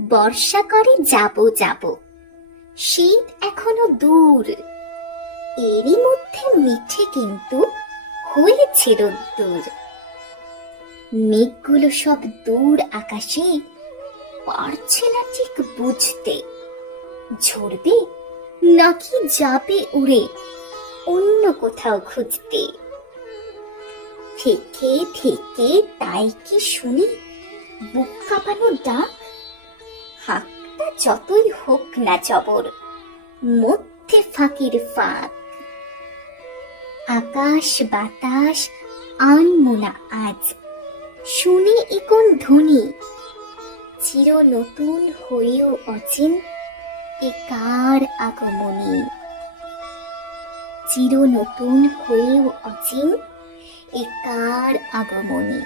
বর্ষা করে যাব যাব। শীত এখনও দূর। এরই মধ্যে মিঠে কিন্তু হয়েছে রোদ্দুর। মেঘগুলো সব দূর আকাশে পারছে না ঠিক বুঝতে। ঝরবে নাকি যাবে উড়ে অন্য কোথাও খুঁজতে। থেকে থেকে তাই কি শুনি বুক কাঁপানো ডাক? হাকটা যতই হোক না জবর, মধ্যে ফাঁকির ফাঁক। আকাশ, বাতাস, আনমোনা আজ, শুনে ইকন ধ্বনি। চির নতুন হয়েও অচিন এ কার আগমনী। চির নতুন হয়েও অচিন এ কার আগমনী।